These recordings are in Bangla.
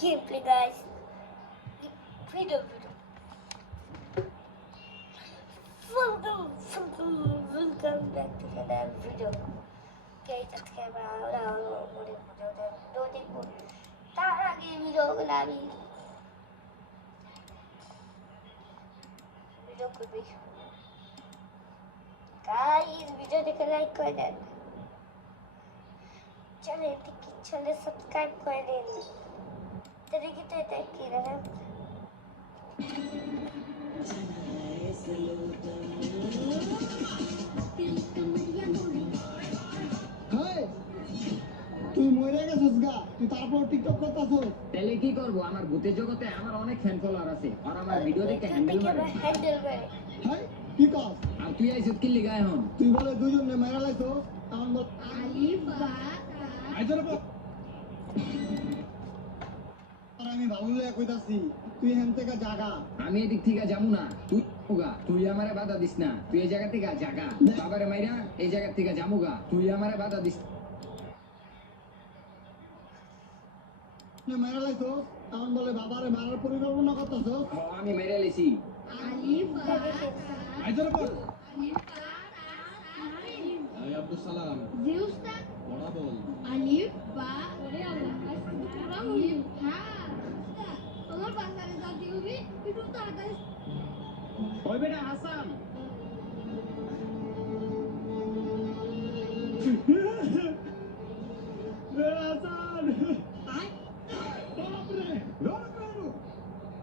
gameplay, guys. Video. Welcome back to another video. Guys, আজকে আমরা মনে দেখবো তার আগে ভিডিওগুলো আমি ভিডিও করবি। গাইস, ভিডিও দেখে লাইক করে দেন, চ্যানেল সাবস্ক্রাইব করে দিন। দেখি তো এটা কি দেখেন। তুই মরে গেছিস গা, তুই তারপর টিকটক করতেছস। তাহলে কি করব? আমার ভূতের জগতে আমার অনেক ফ্যান ফলোয়ার আছে, আর আমার ভিডিও দেখে হ্যান্ডেল করে। হাই কি কস? আর তুই আইছিস কি লিগা এখন? তুই বলে দুইজনে মারা লাইছো, তখন বল আলিফ বা আইজরে বল। আর আমি ভালো লাগা কইতাছি, তুই হেন থেকে জাগা। আমি এদিক থেকে যামু না, তুই ওগা। তুই আমারে বাধা দিস না, তুই এই জায়গা থেকে জাগা। বাবারে মাইরা এই জায়গা থেকে যামুগা, তুই আমারে বাধা দিস। তুই মারা লাইছো, তখন বলে বাবারে মারার পরিকল্পনা করতেছস। আমি মেরে লেছি। আলিফ বা আইজরে বল। এই আব্দুল সালাম জিউসটা পড়া বল। আলিফ বা ওরে আল্লাহ আলিফ হ্যাঁ তোমার বাসারে যাতে হবে একটু তাড়াতাড়ি। ওই বেটা হাসান, হাসান আই বাপরে রোনো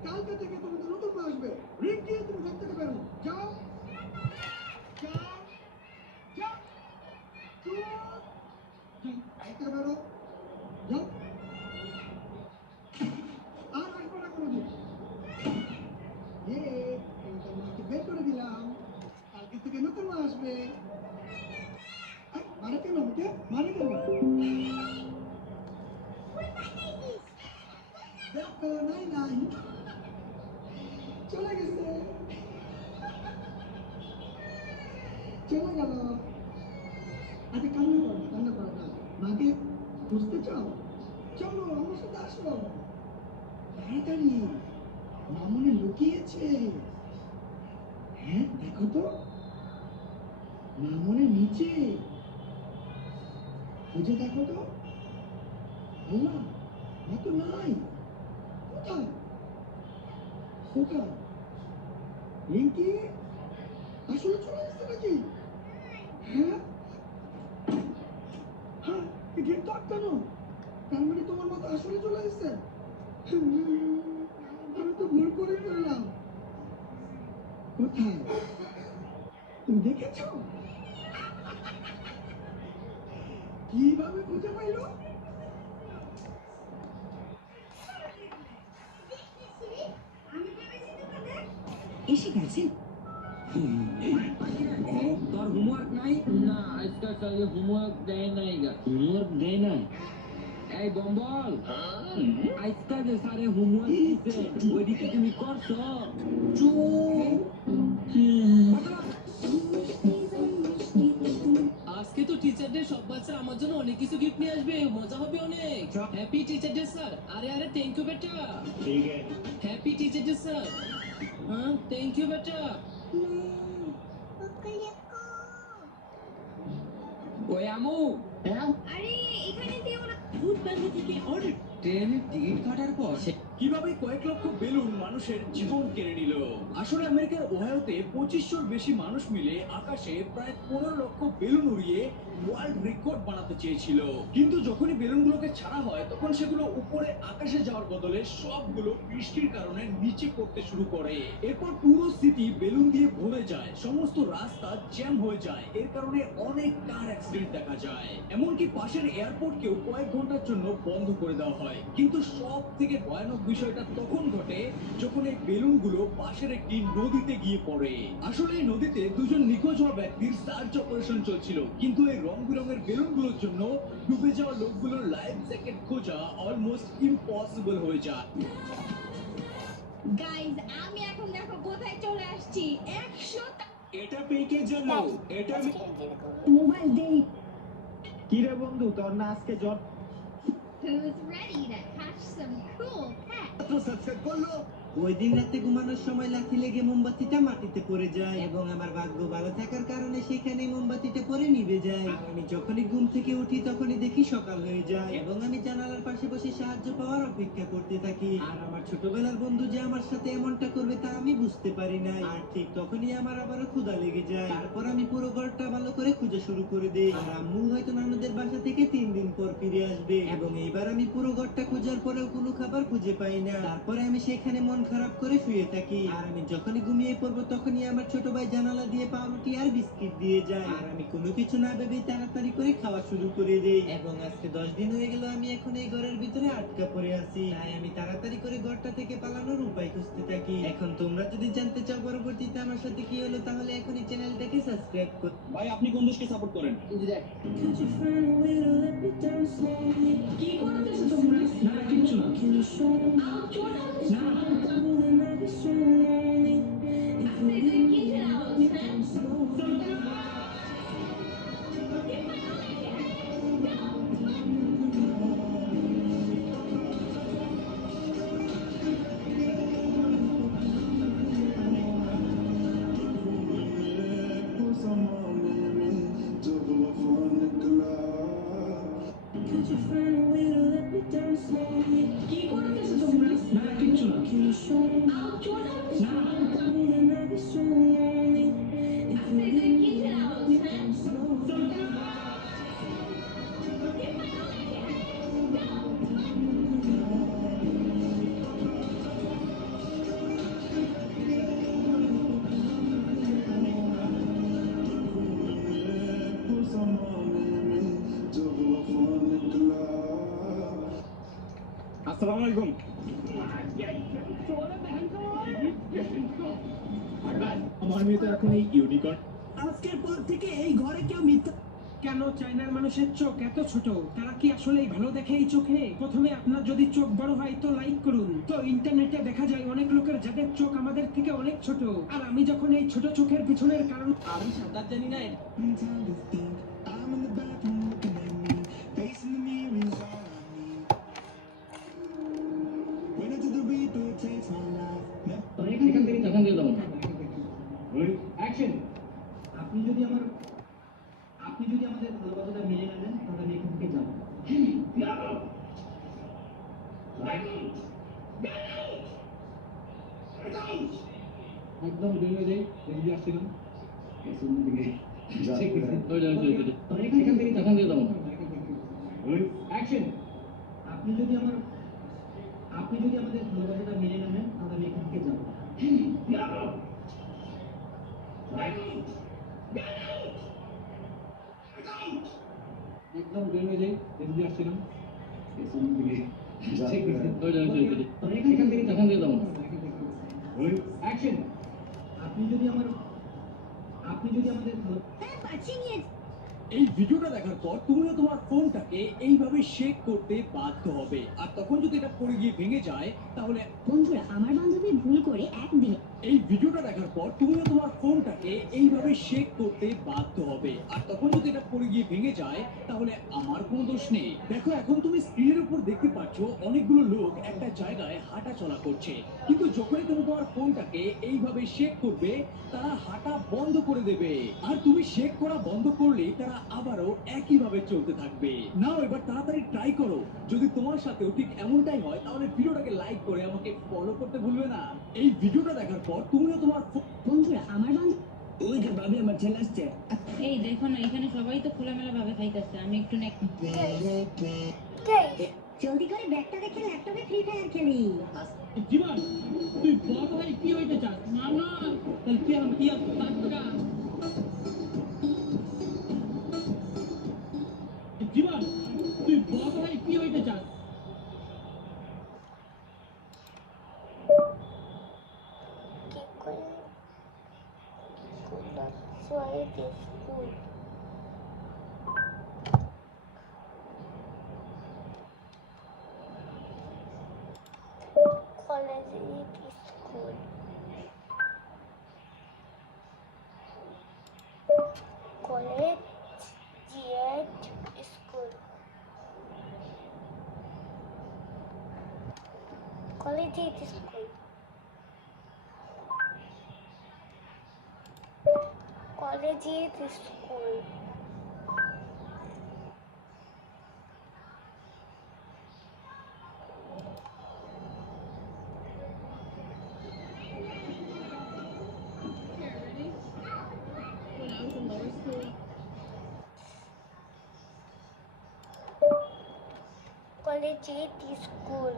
কালকে থেকে তোমাদের নতুন মাস আসবে। রিঙ্কি, তুমি ঘর থেকে বেরো, যাও যাও যাও আইতে বেরো, যাও আর আসবে না কোনোদিন। তোমাদের মাকে বের করে দিলাম, কালকে থেকে নতুন মাস আসবে। মানে কেন আমাকে মানে কেন? দেখো নাই নাই চলে গেছে, চলে গেল। আচ্ছা কান্না করো না, মাকে বুঝতে চাও? চলো আমার সাথে আসো তাড়াতাড়ি, মামুনি লুকিয়েছে। হ্যাঁ দেখো তো, মামুনি নিচে, খুঁজে দেখো তো। আল্লাহ, মা তো নাই, কোথায় কোথায়? রিঙ্কি আসলে চলে এসছে নাকি? হ্যাঁ হ্যাঁ, গেট তো আটকানো, তার মানে তোমার মতো আসলে চলে এসছে। আমি তো ভুল করে ফেললাম। কোথায় তুমি দেখেছো? কিভাবে খুঁজে পাইলো? এসে গেছেন? তোর হোমওয়ার্ক নাই? না আজকে কালকে হোমওয়ার্ক দেয় নাই গা। হোমওয়ার্ক দেয় না? এই বম্বল, আজকে যে স্যারে হোমওয়ার্ক দিছে ওইদিকে তুমি করছো? আজকে তো টিচার ডে, সব বাচ্চা আমার জন্য অনেক কিছু গিফট নিয়ে আসবে, মজা হবে অনেক। Happy teacher day sir. আরে থ্যাংক ইউ বেটা। ঠিক আছে, হ্যাপি টিচার ডে স্যার। হ্যাঁ থ্যাংক ইউ বেটা। ওই আমু, আরে এখানে দিও না। ভূত বাংলা থেকে অর্ডার। ট্রেনের টিকিট কাটার পর কিভাবে কয়েক লক্ষ বেলুন মানুষের জীবন কেড়ে নিল। আসলে আমেরিকার ওহাইওতে 2500-র বেশি মানুষ মিলে আকাশে প্রায় 15 লক্ষ বেলুন উড়িয়ে ওয়ার্ল্ড রেকর্ড বানাতে চেয়েছিল, কিন্তু যখনই বেলুনগুলোকে ছাড়া হয় তখন সেগুলো উপরে আকাশে যাওয়ার বদলে সবগুলো বৃষ্টির কারণে নিচে পড়তে শুরু করে। এরপর পুরো সিটি বেলুন দিয়ে ভরে যায়, সমস্ত রাস্তা জ্যাম হয়ে যায়, এর কারণে অনেক কার অ্যাক্সিডেন্ট দেখা যায়। এমনকি পাশের এয়ারপোর্টকেও কয়েক ঘন্টার জন্য বন্ধ করে দেওয়া হয়। কিন্তু সব থেকে ভয়ানক বিষয়টা তখন ঘটে যখন এই বেলুনগুলো পাশের একটি নদীতে গিয়ে পড়ে। আসলে এই নদীতে দুজন নিখোঁজ হওয়া ব্যক্তির সার্চ অপারেশন চলছিল, কিন্তু এই রং বেরঙের বেলুনগুলোর জন্য ডুবে যাওয়া লোকগুলোর লাইফ জ্যাকেট খোঁজা অলমোস্ট ইম্পসিবল হয়ে যায়। গাইস, আমি এখন দেখো কোথায় চলে আসছি। 100 এটা পেকে জানো, এটা মোবাইল দেই। কি রে বন্ধু, তোর না আজকে জ্বর? Who's ready to catch some cool pets? Subscribe করলো। ওই দিন রাতে ঘুমানোর সময় লাথি লেগে মোমবাতিটা মাটিতে পড়ে যায় এবং আমার ভাগ্য ভালো থাকার কারণে সেখানে মোমবাতিটা পড়ে নিভে যায়। আর আমি যখনই ঘুম থেকে উঠি তখনই দেখি সকাল হয়ে যায় এবং আমি জানালার পাশে বসে সাহায্য পাওয়ার অপেক্ষা করতে থাকি। আর আমার ছোটবেলার বন্ধু যে আমার সাথে এমনটা করবে তা আমি বুঝতে পারি না। আর ঠিক তখনই আমার আবারও ক্ষুধা লেগে যায়। তারপর আমি পুরো ঘরটা ভালো করে খুঁজে শুরু করে দিই। আর আম্মু হয়তো নানুদের বাসা থেকে 3 দিন পর ফিরে আসবে এবং এবার আমি পুরো ঘরটা খোঁজার পরেও কোনো খাবার খুঁজে পাই না। তারপরে আমি সেখানে মন খারাপ করে শুয়ে থাকি। আর আমি যখনই ঘুমিয়ে পড়বো তখনই আমার ছোট ভাই জানালা দিয়ে পাউরুটি আর বিস্কিট দিয়ে যায়। আর আমি কোনো কিছু না ভেবে তাড়াতাড়ি করে খাওয়া শুরু করে দেই এবং আজকে 10 দিন হয়ে গেল আমি এখন এই ঘরের ভিতরে আটকা পড়ে আছি। তাই আমি তাড়াতাড়ি করে ঘরটা থেকে পালানোর উপায় খুঁজতে থাকি। এখন তোমরা যদি জানতে চাও পরবর্তীতে আমার সাথে কি হলো তাহলে এখনই চ্যানেলটাকে সাবস্ক্রাইব করো। ভাই আপনি কোন দেশকে সাপোর্ট করেন? কি করতেছো তোমরা? না কিচ্ছু না না কি করতেছো তোমরা? না কিচ্ছু না না আসসালামু আলাইকুম। আমার মেয়ে তো এখন এই ইউনিকর্ন। আজকের পর থেকে এই ঘরে কেউ মিথ্যা। কেন চায়নার মানুষের চোখ এত ছোট? তারা কি আসলেই ভালো দেখে এই চোখে? প্রথমে আপনার যদি চোখ বড় হয় তো লাইক করুন। তো ইন্টারনেটে দেখা যায় অনেক লোকের যাদের চোখ আমাদের থেকে অনেক ছোট। আর আমি যখন এই ছোট চোখের পিছনের কারণ আমি সাঁতার জানি না। এখান থেকে তখন দিয়ে দেবো। অ্যাকশন। আপনি যদি আমাদের ভালোবাসাটা মেনে না নেন তাহলে আমি এখান থেকে যাবো। একদম বেরিয়ে যাই, বেরিয়ে আসছিলাম। এখান থেকে তখন দিয়ে দেবো। অ্যাকশন। আপনি যদি আমাদের ভালোবাসাটা মেনে না নেন তাহলে আমি এখান থেকে যাবো। একদম বেরিয়ে যাই, বেরিয়ে আসছিলাম। এখান থেকে তখন দিয়ে দেবো। অ্যাকশন। আপনি যদি আমাদের Watching it. এই ভিডিওটা দেখার পর তুমিও তোমার ফোনটাকে এইভাবে শেক করতে বাধ্য হবে। আর তখন যদি এটা পড়ে গিয়ে ভেঙে যায় তাহলে বন্ধুরা, আমার বান্ধবী ভুল করে একদিনে এই ভিডিওটা দেখার পর তুমিও তোমার ফোনটাকে এইভাবে শেক করতে বাধ্য হবে। আর তখন যদি এটা পড়ে গিয়ে ভেঙে যায় তাহলে আমার কোনো দোষ নেই। দেখো এখন তুমি স্ক্রিনের উপর দেখতে পাচ্ছ অনেকগুলো লোক একটা জায়গায় হাঁটা চলা করছে, কিন্তু যখনই তুমি তোমার ফোনটাকে এইভাবে শেক করবে তারা হাঁটা বন্ধ করে দেবে। আর তুমি শেক করা বন্ধ করলে তারা আবারও একইভাবে চলতে থাকবে। নাও এবার তাড়াতাড়ি ট্রাই করো। যদি তোমার সাথেও ঠিক এমনটাই হয় তাহলে ভিডিওটাকে লাইক করে আমাকে ফলো করতে ভুলবে না। এই ভিডিওটা দেখার পর তুমিও তোমার বন্ধুরা, আমার বান্ধবী ওই যে ভাবি আমার ছেলে আসছে। এই দেখো না, এখানে সবাই তো খোলামেলা ভাবে খাইতেছে, আমি একটু জলদি করে ব্যাগটা দেখে ল্যাপটপে ফ্রি ফায়ার খেলি। জীবন, তুই বড় হয়ে কি হইতে চাস? না না, তাহলে কি আমি কি আর টাকা? জীবন, তুই বড় হয়ে কি হইতে চাস? কি করে সোয়াইতে স্কুল কলেজে স্কুল কলেজ জিএড school collegiate school, collegiate school, When I was in lower school, collegiate school,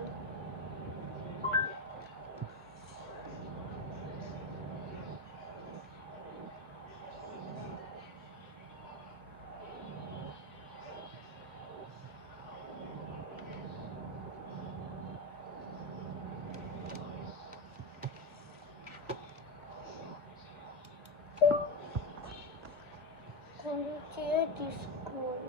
collegiate school,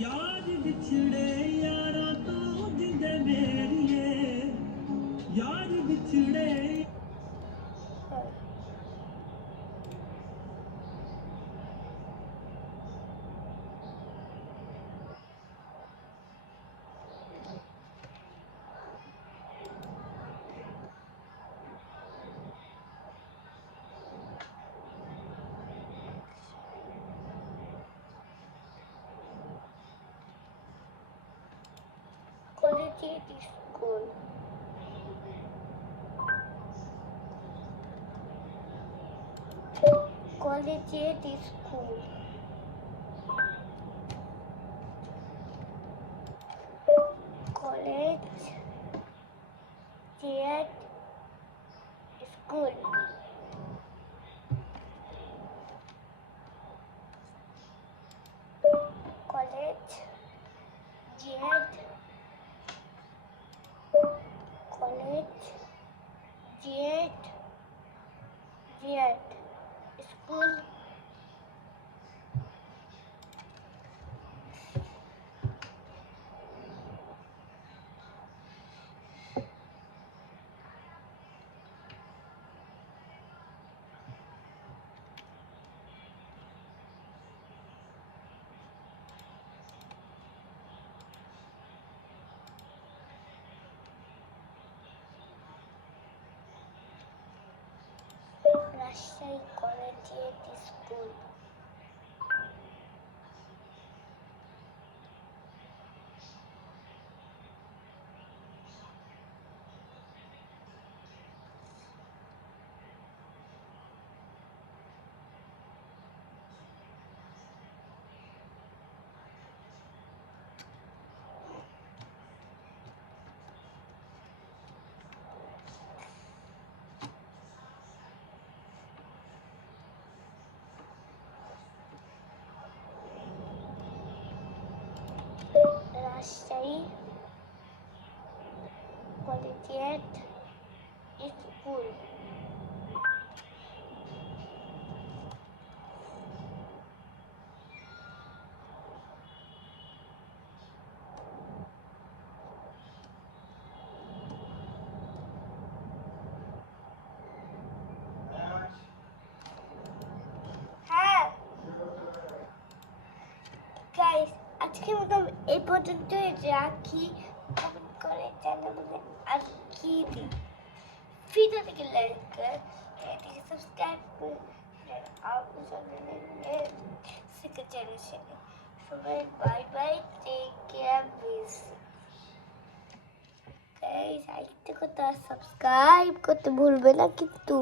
याद बिछड़े यारा तो जिंदे मेरिए याद बिछड़े collegiate school, collegiate school, collegiate school, collegiate school, Rajshahi collegiate school, Rajshahi collegiate school, হ্যাঁ গাইস, আজকের মতো এই পর্যন্তই রাখি। কমেন্ট করে চ্যানেলে আর কি দিই, ভিডিও থেকে লাইক করে এটাকে সাবস্ক্রাইব করে আর চ্যানেল সবাই bye bye, take care, please guys. আরেকটা কথা, সাবস্ক্রাইব করতে ভুলবে না কিন্তু।